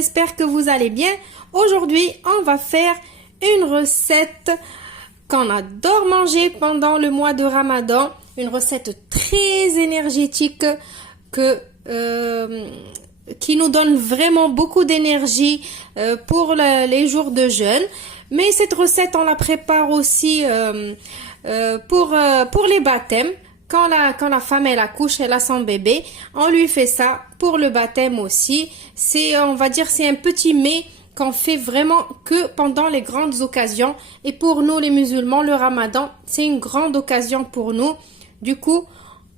j'espère que vous allez bien. Aujourd'hui, on va faire une recette qu'on adore manger pendant le mois de Ramadan. Une recette très énergétique qui nous donne vraiment beaucoup d'énergie pour les jours de jeûne. Mais cette recette, on la prépare aussi pour les baptêmes. Quand la femme elle accouche, elle a son bébé, on lui fait ça pour le baptême aussi. C'est, on va dire, c'est un petit mets qu'on fait vraiment que pendant les grandes occasions. Et pour nous les musulmans, le Ramadan, c'est une grande occasion pour nous. Du coup,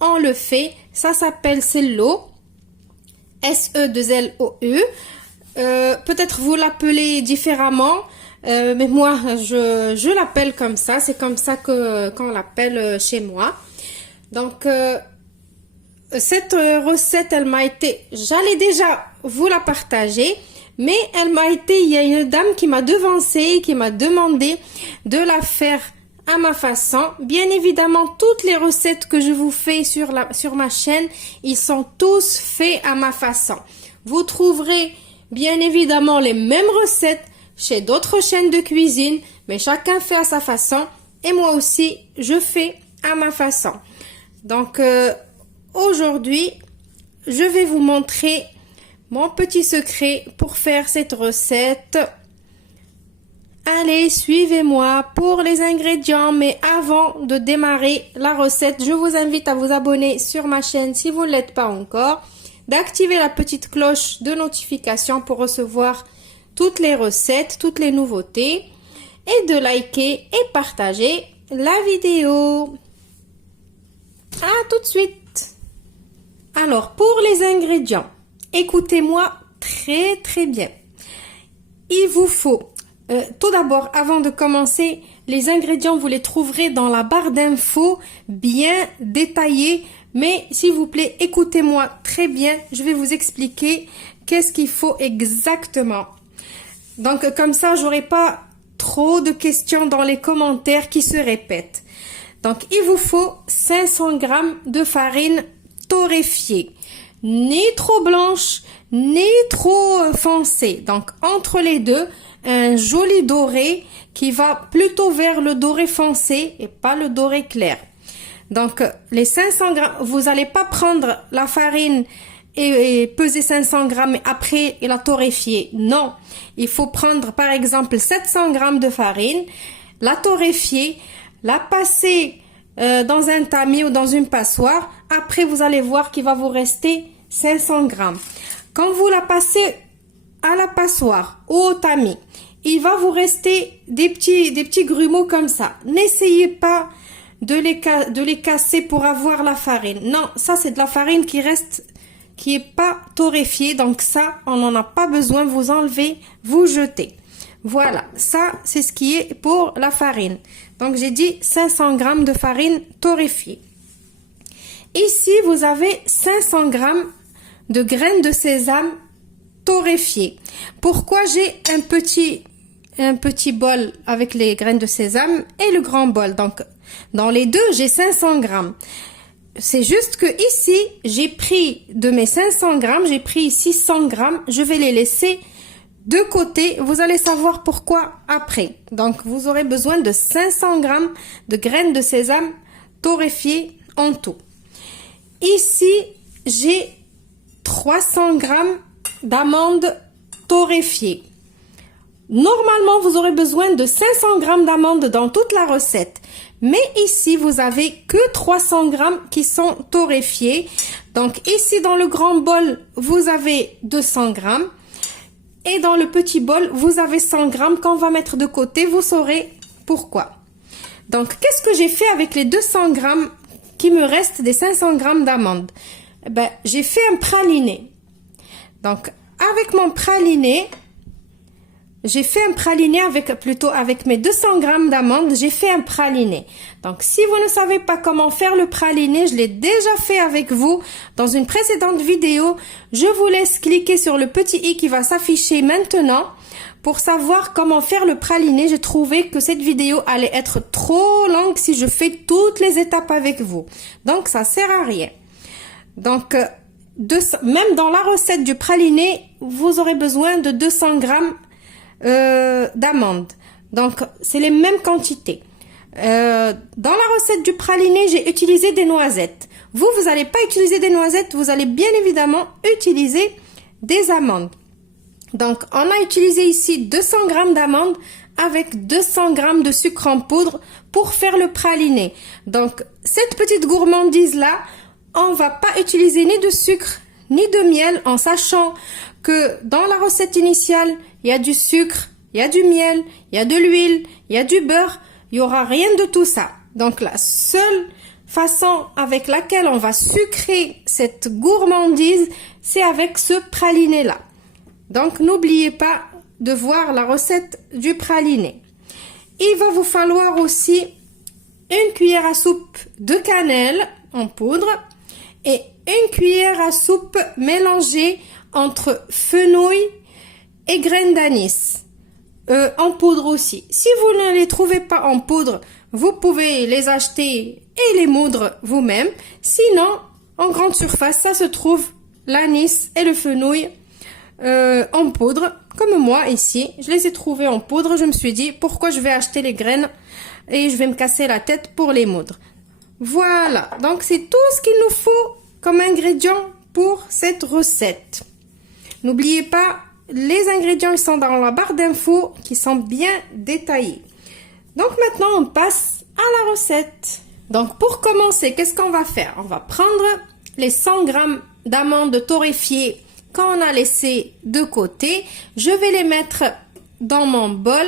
on le fait. Ça s'appelle sello, S-E-2-L-O-U. Peut-être vous l'appelez différemment, mais moi je l'appelle comme ça. C'est comme ça qu'on l'appelle chez moi. Donc, cette recette, elle m'a été, j'allais déjà vous la partager, mais elle m'a été, il y a une dame qui m'a devancée, qui m'a demandé de la faire à ma façon. Bien évidemment, toutes les recettes que je vous fais sur ma chaîne, ils sont tous faits à ma façon. Vous trouverez bien évidemment les mêmes recettes chez d'autres chaînes de cuisine, mais chacun fait à sa façon, et moi aussi, je fais à ma façon. Donc aujourd'hui, je vais vous montrer mon petit secret pour faire cette recette. Allez, suivez-moi pour les ingrédients, mais avant de démarrer la recette, je vous invite à vous abonner sur ma chaîne si vous ne l'êtes pas encore, d'activer la petite cloche de notification pour recevoir toutes les recettes, toutes les nouveautés, et de liker et partager la vidéo. À tout de suite. Alors, pour les ingrédients, écoutez-moi très bien. Il vous faut, tout d'abord, avant de commencer, les ingrédients, vous les trouverez dans la barre d'infos, bien détaillés. Mais s'il vous plaît, écoutez-moi très bien. Je vais vous expliquer qu'est-ce qu'il faut exactement. Donc, comme ça, j'aurai pas trop de questions dans les commentaires qui se répètent. Donc, il vous faut 500 g de farine torréfiée, ni trop blanche, ni trop foncée. Donc, entre les deux, un joli doré qui va plutôt vers le doré foncé et pas le doré clair. Donc, les 500 g, vous n'allez pas prendre la farine et peser 500 g et après la torréfier. Non, il faut prendre par exemple 700 g de farine, la torréfier, la passer dans un tamis ou dans une passoire. Après, vous allez voir qu'il va vous rester 500 g. Quand vous la passez à la passoire ou au tamis, il va vous rester des petits grumeaux comme ça. N'essayez pas de les casser pour avoir la farine. Non, ça c'est de la farine qui est pas torréfiée. Donc ça, on n'en a pas besoin. Vous enlevez, vous jetez. Voilà, ça c'est ce qui est pour la farine. Donc j'ai dit 500 g de farine torréfiée. Ici, vous avez 500 g de graines de sésame torréfiées. Pourquoi j'ai un petit bol avec les graines de sésame et le grand bol? Donc dans les deux, j'ai 500 g. C'est juste que ici, j'ai pris de mes 500 g, j'ai pris 600 g. Je vais les laisser de côté. Vous allez savoir pourquoi après. Donc, vous aurez besoin de 500 g de graines de sésame torréfiées en tout. Ici, j'ai 300 g d'amandes torréfiées. Normalement, vous aurez besoin de 500 g d'amandes dans toute la recette. Mais ici, vous avez que 300 g qui sont torréfiées. Donc, ici, dans le grand bol, vous avez 200 g. Et dans le petit bol, vous avez 100 g qu'on va mettre de côté. Vous saurez pourquoi. Donc, qu'est-ce que j'ai fait avec les 200 g qui me restent des 500 g d'amandes? Ben, j'ai fait un praliné. Donc, avec mon praliné, j'ai fait un praliné avec mes 200 g d'amandes, j'ai fait un praliné. Donc, si vous ne savez pas comment faire le praliné, je l'ai déjà fait avec vous dans une précédente vidéo. Je vous laisse cliquer sur le petit i qui va s'afficher maintenant pour savoir comment faire le praliné. J'ai trouvé que cette vidéo allait être trop longue si je fais toutes les étapes avec vous. Donc, ça sert à rien. Donc, même dans la recette du praliné, vous aurez besoin de 200 grammes d'amandes. Donc, c'est les mêmes quantités. Dans la recette du praliné, j'ai utilisé des noisettes. Vous n'allez pas utiliser des noisettes, vous allez bien évidemment utiliser des amandes. Donc, on a utilisé ici 200 grammes d'amandes avec 200 grammes de sucre en poudre pour faire le praliné. Donc, cette petite gourmandise-là, on va pas utiliser ni de sucre ni de miel, en sachant que dans la recette initiale, il y a du sucre, il y a du miel, il y a de l'huile, il y a du beurre, il y aura rien de tout ça. Donc, la seule façon avec laquelle on va sucrer cette gourmandise, c'est avec ce praliné-là. Donc, n'oubliez pas de voir la recette du praliné. Il va vous falloir aussi une cuillère à soupe de cannelle en poudre et une cuillère à soupe mélangée entre fenouil et graines d'anis en poudre aussi. Si vous ne les trouvez pas en poudre, vous pouvez les acheter et les moudre vous-même. Sinon, en grande surface, ça se trouve l'anis et le fenouil en poudre, comme moi ici. Je les ai trouvés en poudre. Je me suis dit, pourquoi je vais acheter les graines et je vais me casser la tête pour les moudre. Voilà, donc c'est tout ce qu'il nous faut comme ingrédients pour cette recette. N'oubliez pas, les ingrédients ils sont dans la barre d'infos qui sont bien détaillés. Donc maintenant, on passe à la recette. Donc pour commencer, qu'est-ce qu'on va faire? On va prendre les 100 grammes d'amandes torréfiées qu'on a laissées de côté. Je vais les mettre dans mon bol,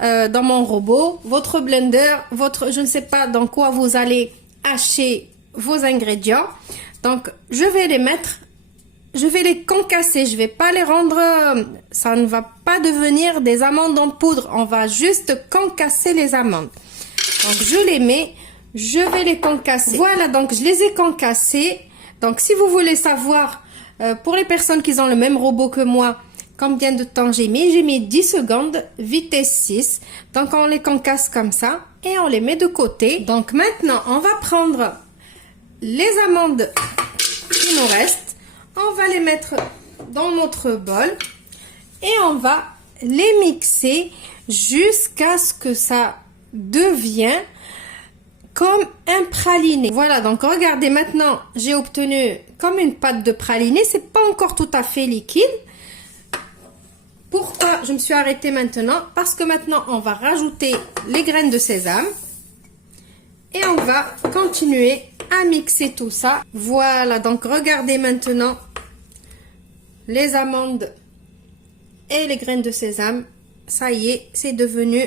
dans mon robot, votre blender, je ne sais pas dans quoi vous allez hacher vos ingrédients. Donc je vais les mettre, je vais les concasser, je vais pas les rendre, ça ne va pas devenir des amandes en poudre, on va juste concasser les amandes. Donc je les mets, je vais les concasser. Voilà, donc je les ai concassés. Donc si vous voulez savoir, pour les personnes qui ont le même robot que moi, combien de temps j'ai mis 10 secondes, vitesse 6. Donc on les concasse comme ça et on les met de côté. Donc maintenant, on va prendre les amandes qui nous restent, on va les mettre dans notre bol et on va les mixer jusqu'à ce que ça devienne comme un praliné. Voilà, donc regardez, maintenant j'ai obtenu comme une pâte de praliné. C'est pas encore tout à fait liquide. Pourquoi je me suis arrêtée maintenant? Parce que maintenant on va rajouter les graines de sésame et on va continuer à mixer tout ça. Voilà, donc regardez maintenant les amandes et les graines de sésame. Ça y est, c'est devenu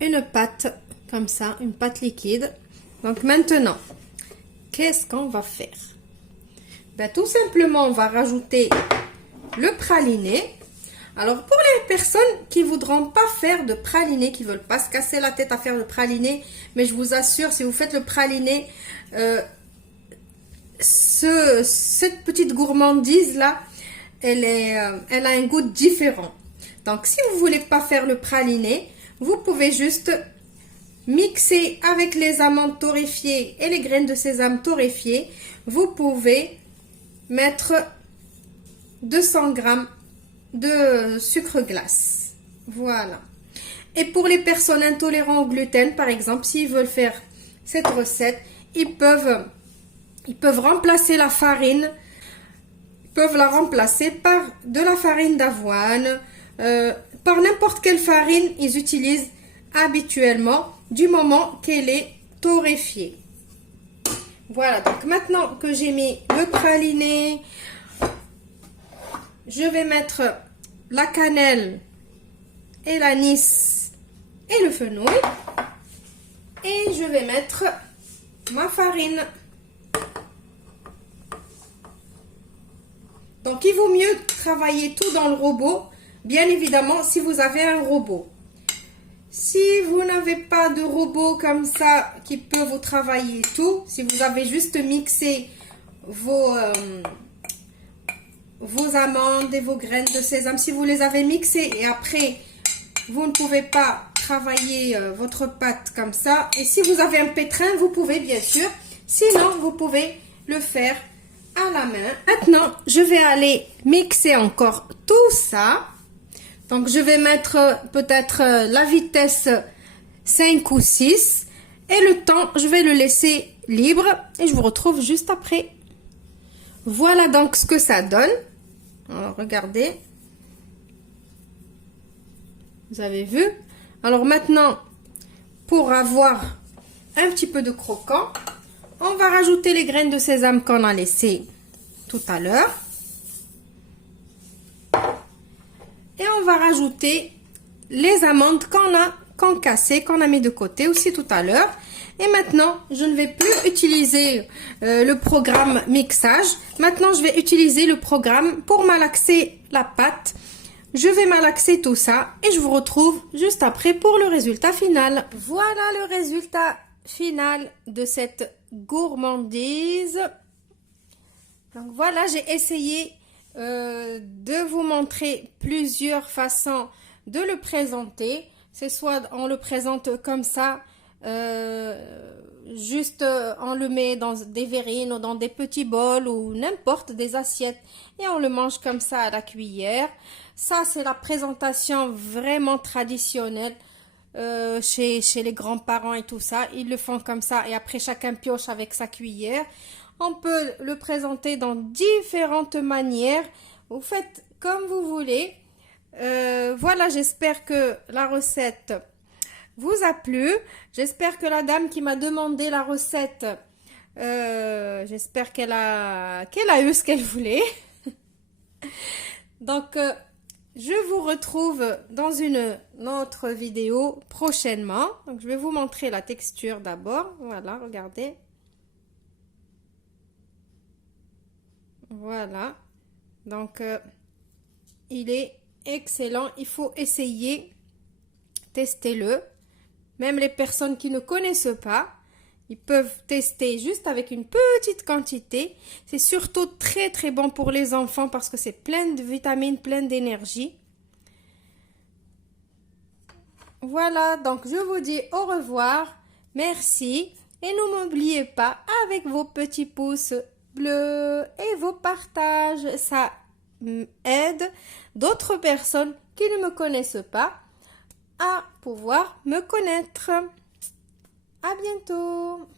une pâte comme ça, une pâte liquide. Donc maintenant, qu'est-ce qu'on va faire? Ben, tout simplement, on va rajouter le praliné. Alors pour les personnes qui voudront pas faire de praliné, qui veulent pas se casser la tête à faire le praliné, mais je vous assure, si vous faites le praliné, cette petite gourmandise là, elle a un goût différent. Donc si vous voulez pas faire le praliné, vous pouvez juste mixer avec les amandes torréfiées et les graines de sésame torréfiées. Vous pouvez mettre 200 grammes de sucre glace. Voilà. Et pour les personnes intolérantes au gluten, par exemple, s'ils veulent faire cette recette, ils peuvent remplacer la farine. Ils peuvent la remplacer par de la farine d'avoine, par n'importe quelle farine ils utilisent habituellement, du moment qu'elle est torréfiée. Voilà, donc maintenant que j'ai mis le praliné, je vais mettre la cannelle et l'anis et le fenouil. Et je vais mettre ma farine. Donc il vaut mieux travailler tout dans le robot, bien évidemment si vous avez un robot. Si vous n'avez pas de robot comme ça qui peut vous travailler tout, si vous avez juste mixé vos amandes et vos graines de sésame, si vous les avez mixées et après vous ne pouvez pas travailler votre pâte comme ça, et si vous avez un pétrin, vous pouvez bien sûr, sinon vous pouvez le faire à la main. Maintenant, je vais aller mixer encore tout ça. Donc, je vais mettre peut-être la vitesse 5 ou 6. Et le temps, je vais le laisser libre. Et je vous retrouve juste après. Voilà donc ce que ça donne. Alors, regardez. Vous avez vu? Alors maintenant, pour avoir un petit peu de croquant, on va rajouter les graines de sésame qu'on a laissées tout à l'heure. Et on va rajouter les amandes qu'on a concassées, qu'on a mis de côté aussi tout à l'heure. Et maintenant, je ne vais plus utiliser le programme mixage. Maintenant, je vais utiliser le programme pour malaxer la pâte. Je vais malaxer tout ça et je vous retrouve juste après pour le résultat final. Voilà le résultat final de cette gourmandise. Donc voilà, j'ai essayé de vous montrer plusieurs façons de le présenter. C'est soit on le présente comme ça, juste on le met dans des verrines ou dans des petits bols ou n'importe des assiettes et on le mange comme ça à la cuillère. Ça c'est la présentation vraiment traditionnelle chez les grands-parents et tout ça. Ils le font comme ça et après chacun pioche avec sa cuillère. On peut le présenter dans différentes manières. Vous faites comme vous voulez. Voilà, j'espère que la recette vous a plu. J'espère que la dame qui m'a demandé la recette, j'espère qu'elle a eu ce qu'elle voulait. Donc, je vous retrouve dans une autre vidéo prochainement. Donc, je vais vous montrer la texture d'abord. Voilà, regardez. Voilà. Donc, il est excellent. Il faut essayer. Testez-le. Même les personnes qui ne connaissent pas, ils peuvent tester juste avec une petite quantité. C'est surtout très très bon pour les enfants parce que c'est plein de vitamines, plein d'énergie. Voilà, donc je vous dis au revoir. Merci. Et n'oubliez pas, avec vos petits pouces bleus et vos partages, ça aide d'autres personnes qui ne me connaissent pas à pouvoir me connaître. À bientôt.